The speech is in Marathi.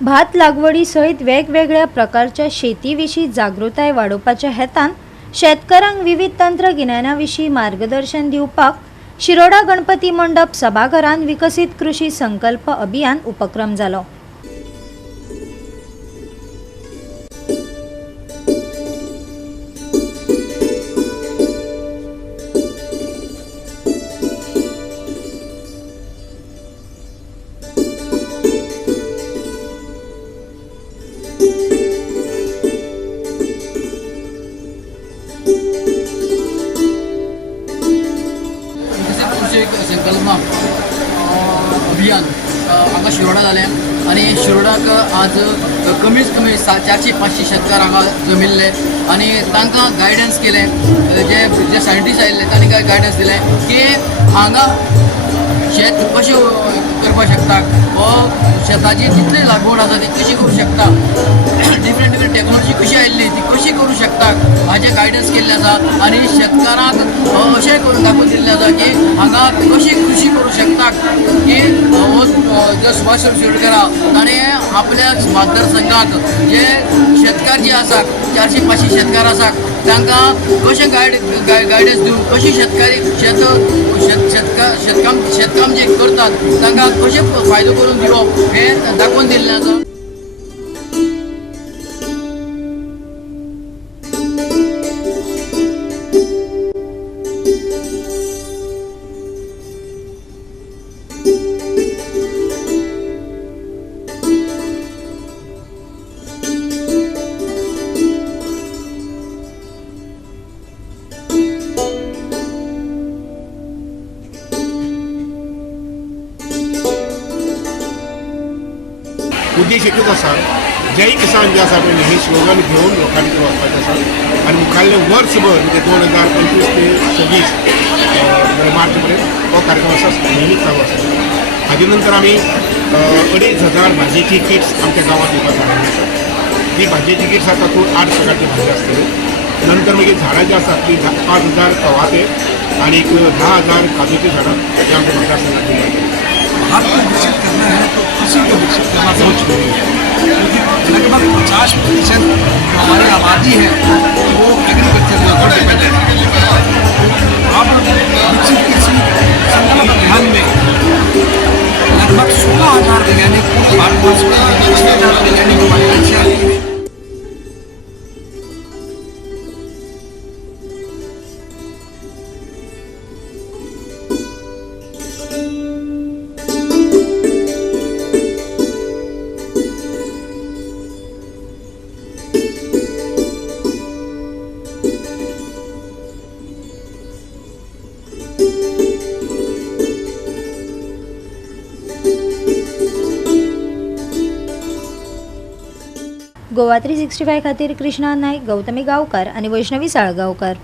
भात लागवडी सहित वेगवेगळ्या प्रकारच्या शेतीविषयी जागृताय वाडोवपाच्या हेतान शेतकऱ्यांक विविध तंत्रगिन्यानाविषयी मार्गदर्शन दिवपाक शिरोडा गणपती मंडप सभाघरान विकसित कृषी संकल्प अभियान उपक्रम जालो। संकल्प अभियान हांगा शिरोडा जालें आनी शिरोडाक आज कमीत कमी 400-500 शेतकार हांगा जमिल्ले आनी तांकां गायडन्स केलें। जे सायंटिस्ट आयिल्ले तांणी गायडन्स दिलें की हांगा शेत कशें करपाक शकता व शेताची जितली लागवड आसा ती कशी करूं शकता, डिफरंट टेक्नॉलॉजी कशी आयिल्ली ती कशी करूं शकता हाचे गायडन्स केल्लें आसा। आनी शेतकारांक अशें करून दाखोवन दिल्लें आसा की हांगा कशी कृषी करूं शकता की जो सुभाष शिरोडकर आहा ताणें आपल्या मतदारसंघात जे शेतकार जे आसा 400-500 शेतकार आसा तांकां कशें गायडन्स दिवन कशी शेतकाम जे करतात तांकां कशें फायदो करून दिवप हें दाखोवन दिल्लें आसा। उद्देश एकच आसा, जय किसान जे आसा पळय हे स्लोगन घेवन लोकांनी वचपाचें आसा आनी मुखाल्ले वर्सभर म्हणजे 2025 ते 26 मार्च पर्यंत हो कार्यक्रम आसा नेहमीच चालू आसा। हाजे नंतर आमी 2,500 भाजयेची किट्स आमच्या गांवांत दिवपाक लागिल्ली आसा। ती भाजयेची किट्स आसा तातूंत 8 प्रकारची भाजी आसतली। नंतर मागीर झाडां जी आसात ती 5,000 कवाथे आनी 10,000 काजूची झाडां जी आमच्या मतदारसंघात दिली जातात। भारत को विकसित करना है तो कृषि को विकसित करना बहुत जरूरी है, क्योंकि लगभग 50% जो हमारी आबादी है वो एग्रीकल्चर के ऊपर डिपेंडेंट है। अब विकसित कृषि संकल्प अभियान में लगभग 16,000 वैज्ञानिक पूरे भारतवर्ष में 16,000 वैज्ञानिक हमारे लक्ष्य आती है। गोवा 365 खातीर कृष्णा नायक, गौतमी गांवकार आनी वैष्णवी साळगांवकार।